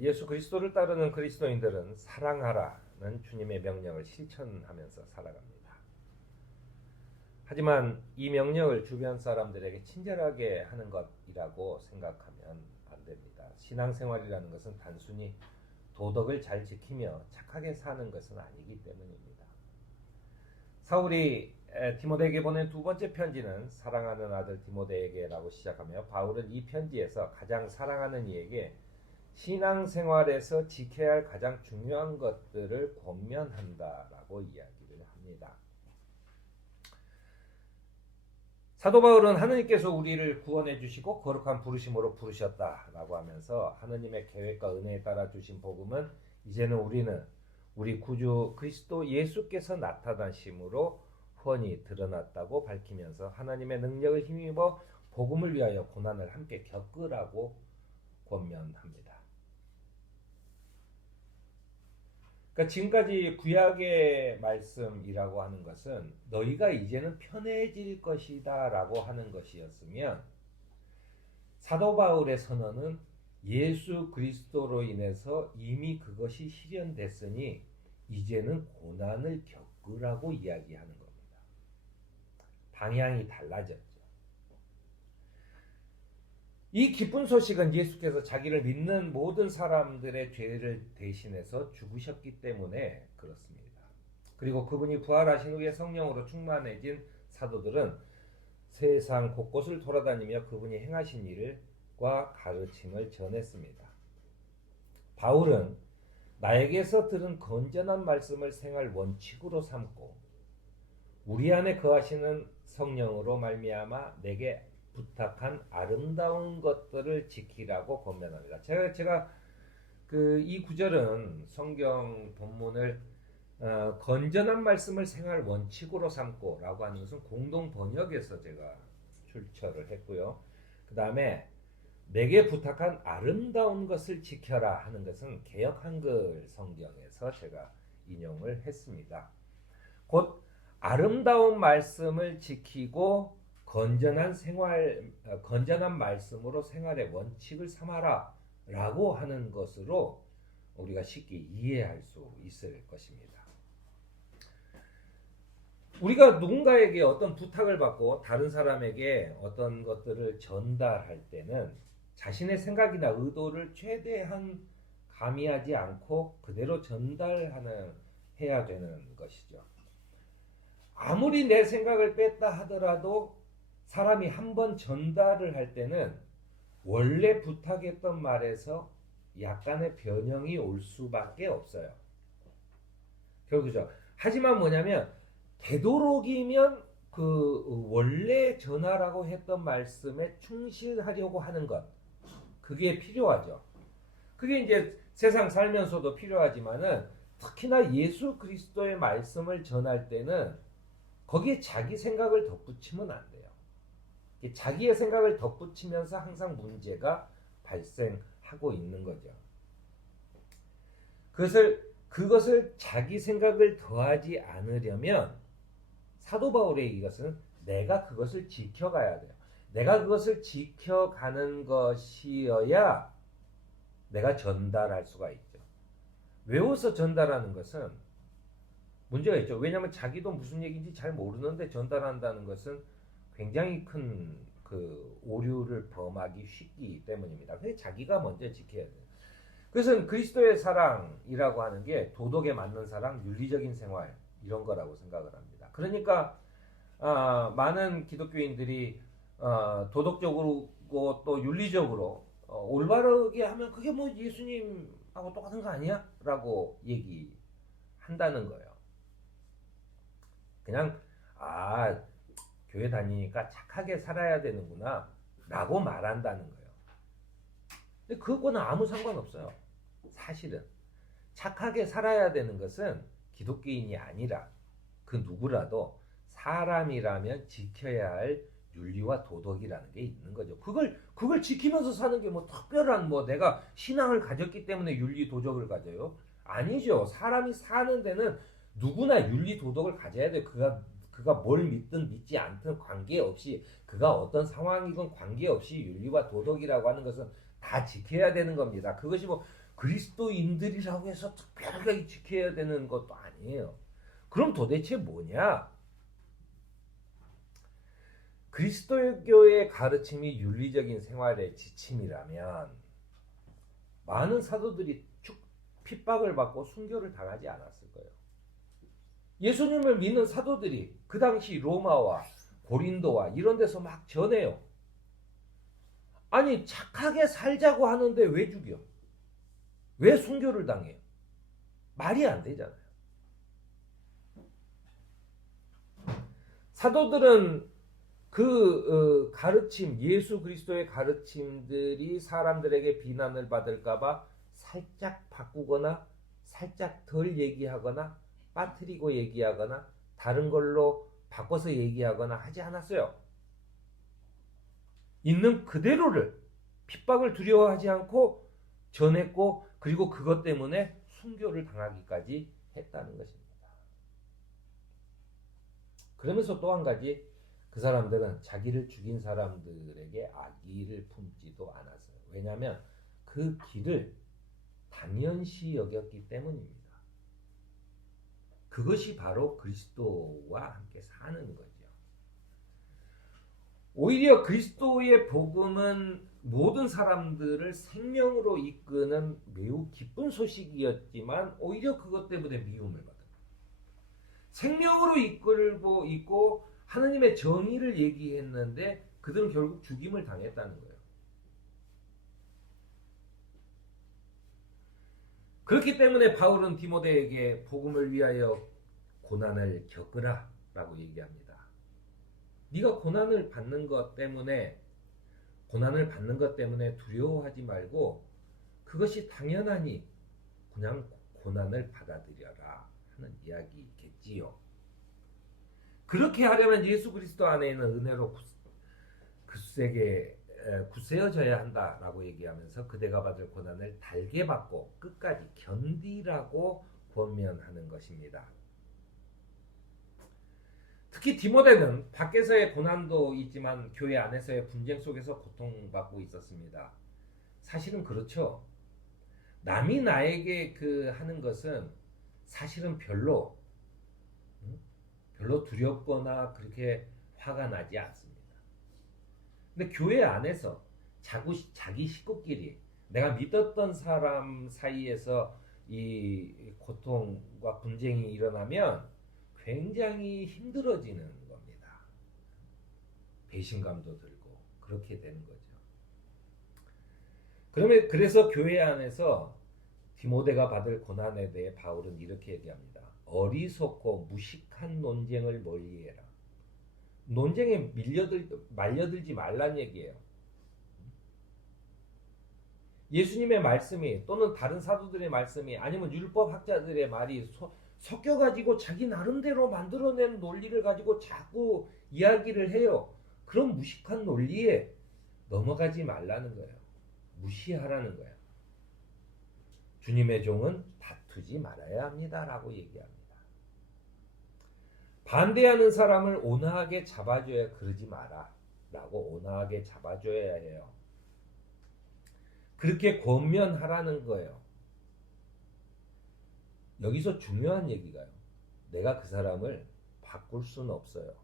예수 그리스도를 따르는 그리스도인들은 사랑하라는 주님의 명령을 실천하면서 살아갑니다. 하지만 이 명령을 주변 사람들에게 친절하게 하는 것이라고 생각하면 안 됩니다. 신앙생활이라는 것은 단순히 도덕을 잘 지키며 착하게 사는 것은 아니기 때문입니다. 사울이 디모데에게 보낸 두 번째 편지는 사랑하는 아들 디모데에게라고 시작하며 바울은 이 편지에서 가장 사랑하는 이에게 신앙생활에서 지켜야 할 가장 중요한 것들을 권면한다라고 이야기를 합니다. 사도 바울은 하느님께서 우리를 구원해 주시고 거룩한 부르심으로 부르셨다라고 하면서 하느님의 계획과 은혜에 따라 주신 복음은 이제는 우리는 우리 구주 그리스도 예수께서 나타나심으로 훤히 드러났다고 밝히면서 하나님의 능력을 힘입어 복음을 위하여 고난을 함께 겪으라고 권면합니다. 그러니까 지금까지 구약의 말씀이라고 하는 것은 너희가 이제는 편해질 것이다 라고 하는 것이었으면 사도 바울의 선언은 예수 그리스도로 인해서 이미 그것이 실현됐으니 이제는 고난을 겪으라고 이야기하는 겁니다. 방향이 달라졌죠. 이 기쁜 소식은 예수께서 자기를 믿는 모든 사람들의 죄를 대신해서 죽으셨기 때문에 그렇습니다. 그리고 그분이 부활하신 후에 성령으로 충만해진 사도들은 세상 곳곳을 돌아다니며 그분이 행하신 일과 가르침을 전했습니다. 바울은 나에게서 들은 건전한 말씀을 생활 원칙으로 삼고 우리 안에 거하시는 성령으로 말미암아 내게 부탁한 아름다운 것들을 지키라고 권면합니다. 제가 이 구절은 성경 본문을 건전한 말씀을 생활 원칙으로 삼고라고 하는 것은 공동 번역에서 제가 출처를 했고요. 그 다음에 내게 부탁한 아름다운 것을 지켜라 하는 것은 개역 한글 성경에서 제가 인용을 했습니다. 곧 아름다운 말씀을 지키고 건전한 말씀으로 생활의 원칙을 삼아라 라고 하는 것으로 우리가 쉽게 이해할 수 있을 것입니다. 우리가 누군가에게 어떤 부탁을 받고 다른 사람에게 어떤 것들을 전달할 때는 자신의 생각이나 의도를 최대한 가미하지 않고 그대로 해야 되는 것이죠. 아무리 내 생각을 뺐다 하더라도 사람이 한번 전달을 할 때는 원래 부탁했던 말에서 약간의 변형이 올 수밖에 없어요. 그죠? 하지만 뭐냐면 되도록이면 그 원래 전하라고 했던 말씀에 충실하려고 하는 것, 그게 필요하죠. 그게 이제 세상 살면서도 필요하지만은 특히나 예수 그리스도의 말씀을 전할 때는 거기에 자기 생각을 덧붙이면 안 돼요. 자기의 생각을 덧붙이면서 항상 문제가 발생하고 있는 거죠. 그것을 자기 생각을 더하지 않으려면 사도 바울의 이것은 내가 그것을 지켜가야 돼요. 내가 그것을 지켜가는 것이어야 내가 전달할 수가 있죠. 외워서 전달하는 것은 문제가 있죠. 왜냐하면 자기도 무슨 얘기인지 잘 모르는데 전달한다는 것은 굉장히 큰 그 오류를 범하기 쉽기 때문입니다. 그래서 자기가 먼저 지켜야 돼요. 그것은 그리스도의 사랑이라고 하는 게 도덕에 맞는 사랑, 윤리적인 생활 이런 거라고 생각을 합니다. 그러니까 많은 기독교인들이 도덕적으로 또 윤리적으로 올바르게 하면 그게 뭐 예수님하고 똑같은 거 아니야? 라고 얘기한다는 거예요. 그냥 교회 다니니까 착하게 살아야 되는구나 라고 말한다는 거예요. 근데 그거는 아무 상관없어요. 사실은 착하게 살아야 되는 것은 기독교인이 아니라 그 누구라도 사람이라면 지켜야 할 윤리와 도덕이라는 게 있는 거죠. 그걸 지키면서 사는 게 뭐 특별한 내가 신앙을 가졌기 때문에 윤리 도덕을 가져요? 아니죠. 사람이 사는 데는 누구나 윤리 도덕을 가져야 돼요. 그가 뭘 믿든 믿지 않든 관계없이, 그가 어떤 상황이건 관계없이 윤리와 도덕이라고 하는 것은 다 지켜야 되는 겁니다. 그것이 그리스도인들이라고 해서 특별하게 지켜야 되는 것도 아니에요. 그럼 도대체 뭐냐? 그리스도교의 가르침이 윤리적인 생활의 지침이라면 많은 사도들이 핍박을 받고 순교를 당하지 않았을 거예요. 예수님을 믿는 사도들이 그 당시 로마와 고린도와 이런 데서 막 전해요. 아니 착하게 살자고 하는데 왜 죽여? 왜 순교를 당해요? 말이 안 되잖아요. 사도들은 그 가르침, 예수 그리스도의 가르침들이 사람들에게 비난을 받을까봐 살짝 바꾸거나 살짝 덜 얘기하거나 빠뜨리고 얘기하거나 다른 걸로 바꿔서 얘기하거나 하지 않았어요. 있는 그대로를 핍박을 두려워하지 않고 전했고 그리고 그것 때문에 순교를 당하기까지 했다는 것입니다. 그러면서 또 한 가지 그 사람들은 자기를 죽인 사람들에게 악의를 품지도 않았어요. 왜냐하면 그 길을 당연시 여겼기 때문입니다. 그것이 바로 그리스도와 함께 사는 거죠. 오히려 그리스도의 복음은 모든 사람들을 생명으로 이끄는 매우 기쁜 소식이었지만 오히려 그것 때문에 미움을 받아요. 생명으로 이끌고 있고 하느님의 정의를 얘기했는데 그들은 결국 죽임을 당했다는 거예요. 그렇기 때문에 바울은 디모데에게 복음을 위하여 고난을 겪으라 라고 얘기합니다. 네가 고난을 받는 것 때문에 두려워하지 말고 그것이 당연하니 그냥 고난을 받아들여라 하는 이야기겠지요. 그렇게 하려면 예수 그리스도 안에 있는 은혜로 굳세어져야 한다라고 얘기하면서 그대가 받을 고난을 달게 받고 끝까지 견디라고 권면하는 것입니다. 특히 디모데는 밖에서의 고난도 있지만 교회 안에서의 분쟁 속에서 고통받고 있었습니다. 사실은 그렇죠. 남이 나에게 하는 것은 사실은 별로 두렵거나 그렇게 화가 나지 않습니다. 근데 교회 안에서 자기 식구끼리 내가 믿었던 사람 사이에서 이 고통과 분쟁이 일어나면 굉장히 힘들어지는 겁니다. 배신감도 들고 그렇게 되는 거죠. 그래서 교회 안에서 디모데가 받을 고난에 대해 바울은 이렇게 얘기합니다. 어리석고 무식한 논쟁을 멀리해라. 논쟁에 말려들지 말란 얘기예요. 예수님의 말씀이 또는 다른 사도들의 말씀이 아니면 율법학자들의 말이 섞여가지고 자기 나름대로 만들어낸 논리를 가지고 자꾸 이야기를 해요. 그런 무식한 논리에 넘어가지 말라는 거예요. 무시하라는 거예요. 주님의 종은 다투지 말아야 합니다라고 얘기합니다. 반대하는 사람을 온화하게 잡아줘야 그러지 마라 라고 온화하게 잡아줘야 해요. 그렇게 권면하라는 거예요. 여기서 중요한 얘기가요. 내가 그 사람을 바꿀 수는 없어요.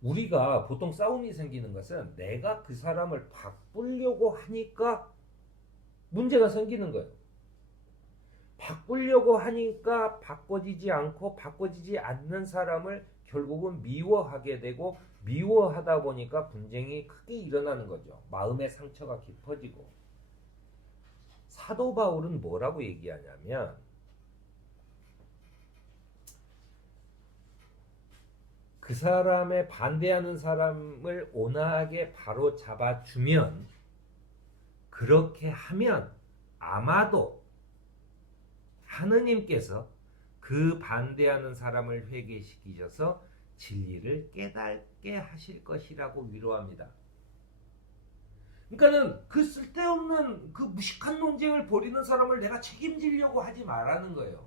우리가 보통 싸움이 생기는 것은 내가 그 사람을 바꾸려고 하니까 문제가 생기는 거예요. 바꾸려고 하니까 바꿔지지 않고 바꿔지지 않는 사람을 결국은 미워하게 되고 미워하다 보니까 분쟁이 크게 일어나는 거죠. 마음의 상처가 깊어지고. 사도 바울은 뭐라고 얘기하냐면 그 사람의 반대하는 사람을 온화하게 바로 잡아주면 그렇게 하면 아마도 하느님께서 그 반대하는 사람을 회개시키셔서 진리를 깨닫게 하실 것이라고 위로합니다. 그러니까는 그 쓸데없는 그 무식한 논쟁을 벌이는 사람을 내가 책임지려고 하지 말라는 거예요.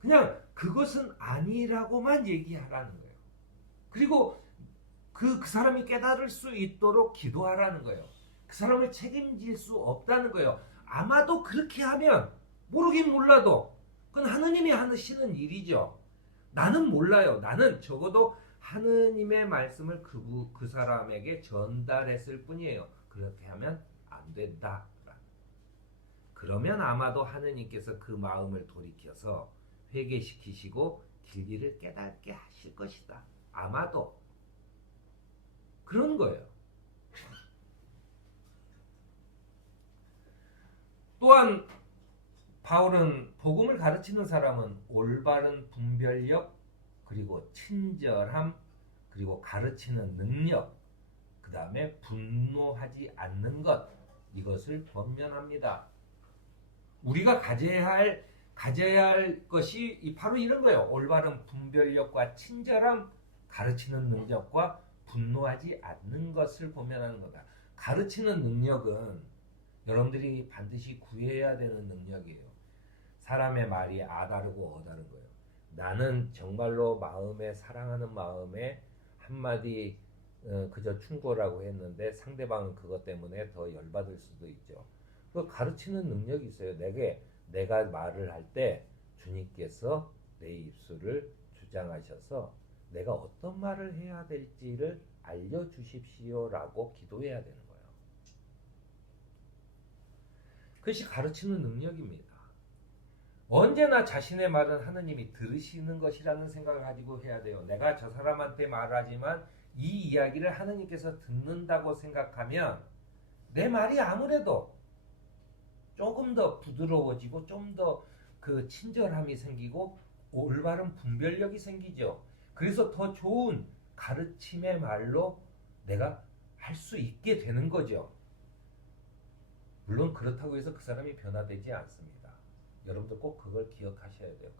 그냥 그것은 아니라고만 얘기하라는 거예요. 그리고 그 사람이 깨달을 수 있도록 기도하라는 거예요. 그 사람을 책임질 수 없다는 거예요. 아마도 그렇게 하면 모르긴 몰라도 그건 하느님이 하시는 일이죠. 나는 몰라요. 나는 적어도 하느님의 말씀을 그 사람에게 전달했을 뿐이에요. 그렇게 하면 안 된다. 그러면 아마도 하느님께서 그 마음을 돌이켜서 회개시키시고 진리를 깨닫게 하실 것이다. 아마도 그런 거예요. 또한 바울은 복음을 가르치는 사람은 올바른 분별력, 그리고 친절함, 그리고 가르치는 능력, 그 다음에 분노하지 않는 것, 이것을 권면합니다. 우리가 가져야 할 것이 바로 이런 거예요. 올바른 분별력과 친절함, 가르치는 능력과 분노하지 않는 것을 권면하는 거다. 가르치는 능력은 여러분들이 반드시 구해야 되는 능력이에요. 사람의 말이 아다르고 어다른 거예요. 나는 정말로 마음에 사랑하는 마음에 한마디 그저 충고라고 했는데 상대방은 그것 때문에 더 열받을 수도 있죠. 그 가르치는 능력이 있어요. 내가 말을 할 때 주님께서 내 입술을 주장하셔서 내가 어떤 말을 해야 될지를 알려주십시오라고 기도해야 되는 거예요. 그것이 가르치는 능력입니다. 언제나 자신의 말은 하느님이 들으시는 것이라는 생각을 가지고 해야 돼요. 내가 저 사람한테 말하지만 이 이야기를 하느님께서 듣는다고 생각하면 내 말이 아무래도 조금 더 부드러워지고 좀 더 그 친절함이 생기고 올바른 분별력이 생기죠. 그래서 더 좋은 가르침의 말로 내가 할 수 있게 되는 거죠. 물론 그렇다고 해서 그 사람이 변화되지 않습니다. 여러분들 꼭 그걸 기억하셔야 돼요.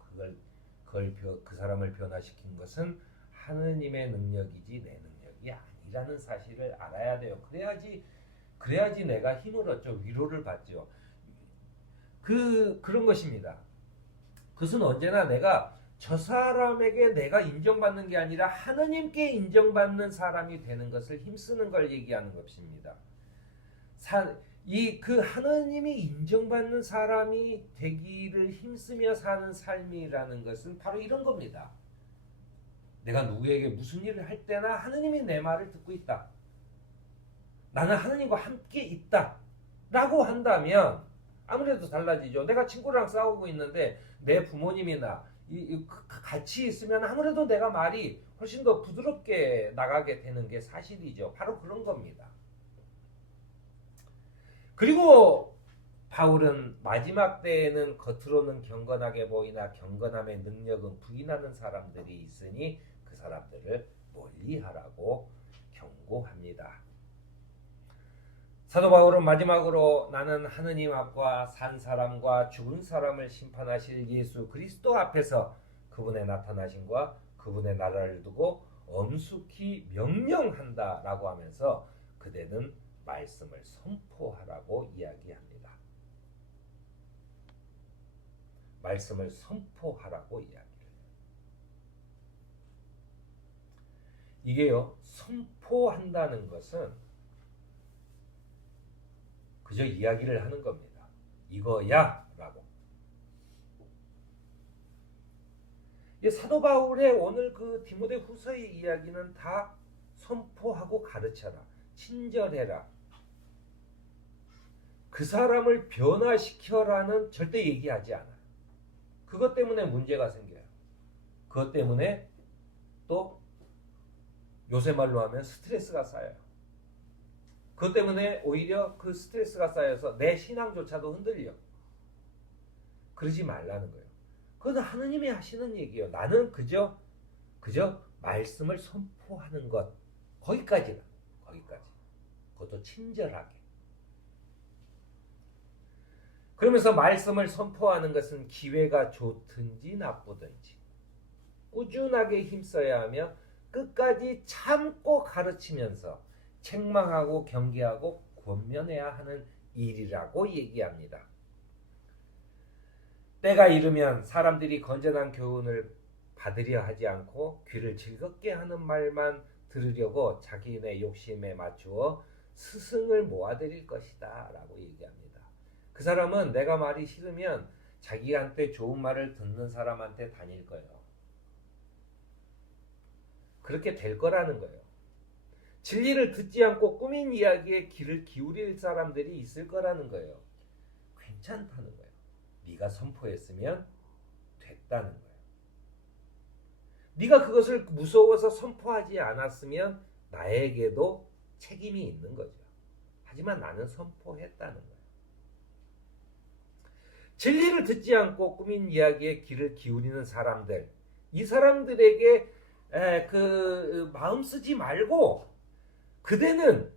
그 사람을 변화시킨 것은 하느님의 능력이지 내 능력이 아니라는 사실을 알아야 돼요. 그래야지 내가 힘을 얻죠. 위로를 받죠. 그런 것입니다. 그것은 언제나 저 사람에게 내가 인정받는 게 아니라 하느님께 인정받는 사람이 되는 것을 힘쓰는 걸 얘기하는 것입니다. 그 하느님이 인정받는 사람이 되기를 힘쓰며 사는 삶이라는 것은 바로 이런 겁니다. 내가 누구에게 무슨 일을 할 때나 하느님이 내 말을 듣고 있다. 나는 하느님과 함께 있다. 라고 한다면 아무래도 달라지죠. 내가 친구랑 싸우고 있는데 내 부모님이나 같이 있으면 아무래도 내가 말이 훨씬 더 부드럽게 나가게 되는 게 사실이죠. 바로 그런 겁니다. 그리고 바울은 마지막 때에는 겉으로는 경건하게 보이나 경건함의 능력은 부인하는 사람들이 있으니 그 사람들을 멀리하라고 경고합니다. 사도 바울은 마지막으로 나는 하느님 앞과 산 사람과 죽은 사람을 심판하실 예수 그리스도 앞에서 그분의 나타나심과 그분의 나라를 두고 엄숙히 명령한다라고 하면서 그대는 말씀을 선포하라고 이야기합니다. 말씀을 선포하라고 이야기해요. 이게요, 선포한다는 것은 그저 이야기를 하는 겁니다. 이거야 라고. 사도 바울의 오늘 그 디모데 후서의 이야기는 다 선포하고 가르쳐라. 친절해라. 그 사람을 변화시켜라는 절대 얘기하지 않아요. 그것 때문에 문제가 생겨요. 그것 때문에 또 요새 말로 하면 스트레스가 쌓여요. 그것 때문에 오히려 그 스트레스가 쌓여서 내 신앙조차도 흔들려. 그러지 말라는 거예요. 그건 하느님이 하시는 얘기예요. 나는 그저 말씀을 선포하는 것. 거기까지. 그것도 친절하게. 그러면서 말씀을 선포하는 것은 기회가 좋든지 나쁘든지 꾸준하게 힘써야 하며 끝까지 참고 가르치면서 책망하고 경계하고 권면해야 하는 일이라고 얘기합니다. 때가 이르면 사람들이 건전한 교훈을 받으려 하지 않고 귀를 즐겁게 하는 말만 들으려고 자기네 욕심에 맞추어 스승을 모아드릴 것이다 라고 얘기합니다. 그 사람은 내가 말이 싫으면 자기한테 좋은 말을 듣는 사람한테 다닐 거예요. 그렇게 될 거라는 거예요. 진리를 듣지 않고 꾸민 이야기에 귀를 기울일 사람들이 있을 거라는 거예요. 괜찮다는 거예요. 네가 선포했으면 됐다는 거예요. 네가 그것을 무서워서 선포하지 않았으면 나에게도 책임이 있는 거죠. 하지만 나는 선포했다는 거예요. 진리를 듣지 않고 꾸민 이야기에 귀를 기울이는 사람들, 이 사람들에게 그 마음 쓰지 말고 그대는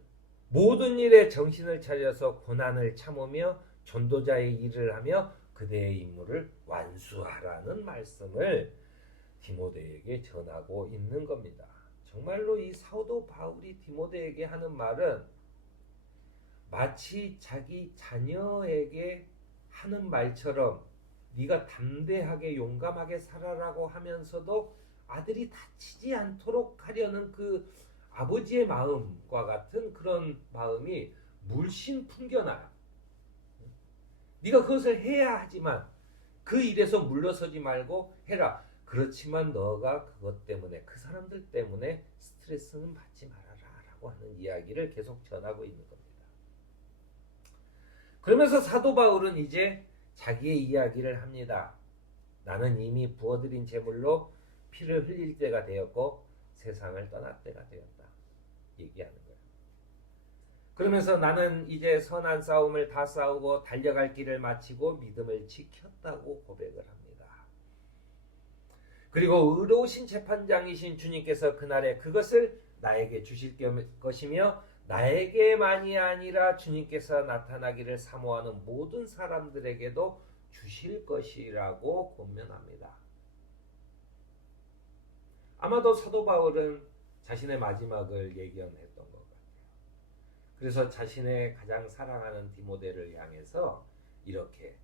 모든 일에 정신을 차려서 고난을 참으며 전도자의 일을 하며 그대의 임무를 완수하라는 말씀을 디모데에게 전하고 있는 겁니다. 정말로 이 사도 바울이 디모데에게 하는 말은 마치 자기 자녀에게 하는 말처럼 네가 담대하게 용감하게 살아라고 하면서도 아들이 다치지 않도록 하려는 그 아버지의 마음과 같은 그런 마음이 물씬 풍겨나요. 네가 그것을 해야 하지만 그 일에서 물러서지 말고 해라. 그렇지만 너가 그것 때문에 그 사람들 때문에 스트레스는 받지 말아라 라고 하는 이야기를 계속 전하고 있는 겁니다. 그러면서 사도 바울은 이제 자기의 이야기를 합니다. 나는 이미 부어드린 제물로 피를 흘릴 때가 되었고 세상을 떠날 때가 되었다. 얘기하는 거예요. 그러면서 나는 이제 선한 싸움을 다 싸우고 달려갈 길을 마치고 믿음을 지켰다고 고백을 합니다. 그리고 의로우신 재판장이신 주님께서 그날에 그것을 나에게 주실 것이며 나에게만이 아니라 주님께서 나타나기를 사모하는 모든 사람들에게도 주실 것이라고 권면합니다. 아마도 사도 바울은 자신의 마지막을 예견했던 것 같아요. 그래서 자신의 가장 사랑하는 디모데를 향해서 이렇게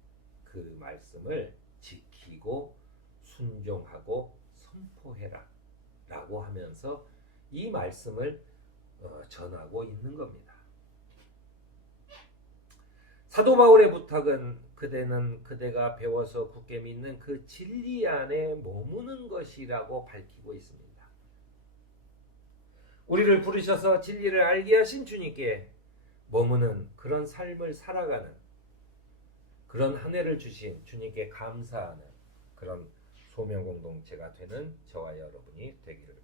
그 말씀을 지키고 순종하고 선포해라 라고 하면서 이 말씀을 전하고 있는 겁니다. 사도 바울의 부탁은 그대가 배워서 굳게 믿는 그 진리 안에 머무는 것이라고 밝히고 있습니다. 우리를 부르셔서 진리를 알게 하신 주님께 머무는 그런 삶을 살아가는 그런 한 해를 주신 주님께 감사하는 그런 소명 공동체가 되는 저와 여러분이 되기를